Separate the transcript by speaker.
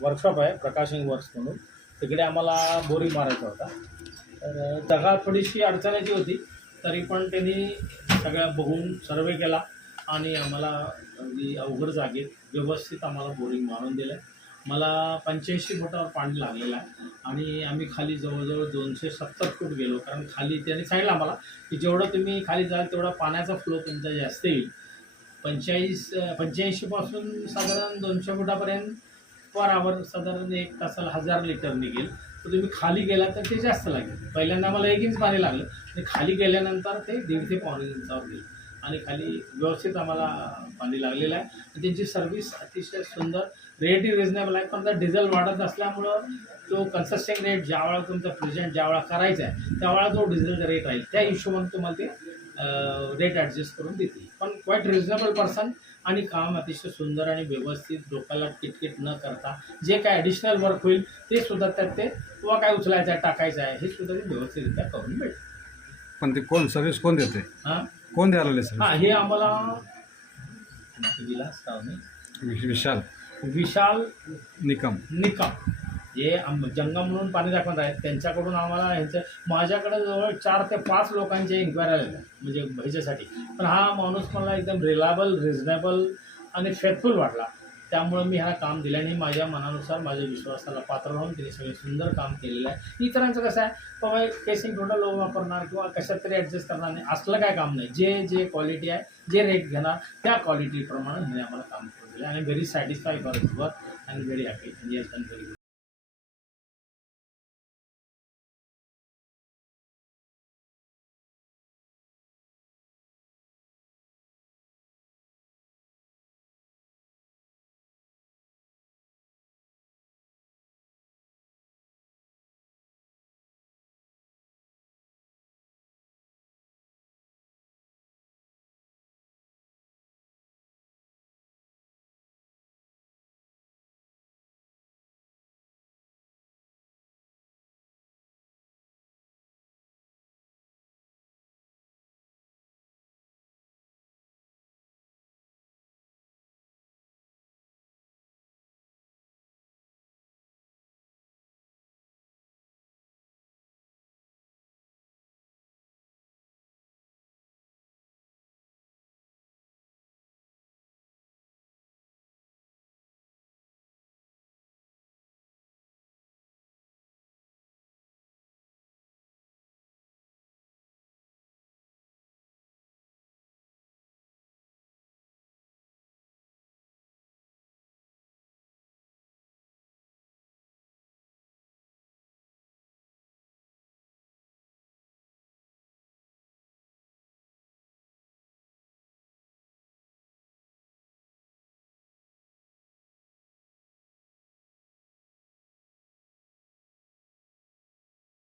Speaker 1: Workshop आहे प्रकाशिंग works म्हणून. तिकडे आम्हाला बोरिंग मारायचा होता. तर अ, जागा थोडीशी अडचणीची होती तरी पण त्यांनी सगळ्या बघून सर्वे केला आणि आम्हाला अगदी अवघड जागेत व्यवस्थित आम्हाला बोरिंग मारून दिलं आहे मला पंच्याऐंशी फुटावर पाणी लागलेलं आहे आणि आम्ही खाली जवळजवळ दोनशे सत्तर फूट गेलो. कारण खाली त्यांनी सांगितलं आम्हाला की जेवढं तुम्ही खाली जाल तेवढा पाण्याचा फ्लो तुमचा जास्त येईल. पंच्याऐंशी पंच्याऐंशीपासून साधारण दोनशे फुटापर्यंत पर आवर साधारण एक तासाला हजार लिटर निघेल. तर तुम्ही खाली गेला तर ते जास्त लागेल. पहिल्यांदा मला एक इंच पाणी लागलं. आणि खाली गेल्यानंतर ते दीड ते पावणे इंचावर गेलं. आणि खाली व्यवस्थित आम्हाला पाणी लागलेलं आहे. आणि त्यांची सर्व्हिस अतिशय सुंदर रेटही रिझनेबल आहे. पण जर डिझेल वाढत असल्यामुळं तो कन्सिस्टिंग रेट ज्या वेळा तुमचा प्रेझेंट ज्यावेळा करायचा आहे त्यावेळा जो डिझेलचा रेट राहील. त्या हिशोबाने तुम्हाला ते रेट ॲडजस्ट करून देतील पण क्वाईट रिझनेबल पर्सन आणि काम अतिशय सुंदर आणि व्यवस्थित डोक्याला किटकिट न करता जे काय ॲडिशनल वर्क होईल ते सुद्धा त्यात ते किंवा काय उचलायचं आहे टाकायचं आहे हे सुद्धा ते व्यवस्थितरित्या करून मिळेल.
Speaker 2: पण ते कोण सर्व्हिस कोण देते?
Speaker 1: हां?
Speaker 2: कोण द्यायला लागले
Speaker 1: हां हे आम्हाला विलास
Speaker 2: विशाल.
Speaker 1: विशाल
Speaker 2: निकम.
Speaker 1: निकम. जे आम- जंगम म्हणून पाणी दाखवत आहेत त्यांच्याकडून आम्हाला ह्यांचं माझ्याकडे जवळ चार ते पाच लोकांचे इन्क्वायरी आलेल्या आहेत, म्हणजे ह्याच्यासाठी. पण हा माणूस मला एकदम रिलायबल रिझनेबल आणि फेथफुल वाटला. त्यामुळं मी ह्याला काम दिलं आणि माझ्या मनानुसार माझ्या विश्वासाला पात्र राहून त्यांनी सगळे सुंदर काम केलेलं आहे. इतरांचं कसं आहे बाबा केसिंग थोडं लो वापरणार किंवा कशात तरी ॲडजस्ट करणार नाही. असलं काय काम नाही. जे जे क्वालिटी आहे जे रेट घेणार त्या क्वालिटीप्रमाणे ह्याने आम्हाला काम करून दिलं. आणि व्हेरी सॅटिस्फाय फॉर वर्क आणि व्हेरी हॅपी म्हणजे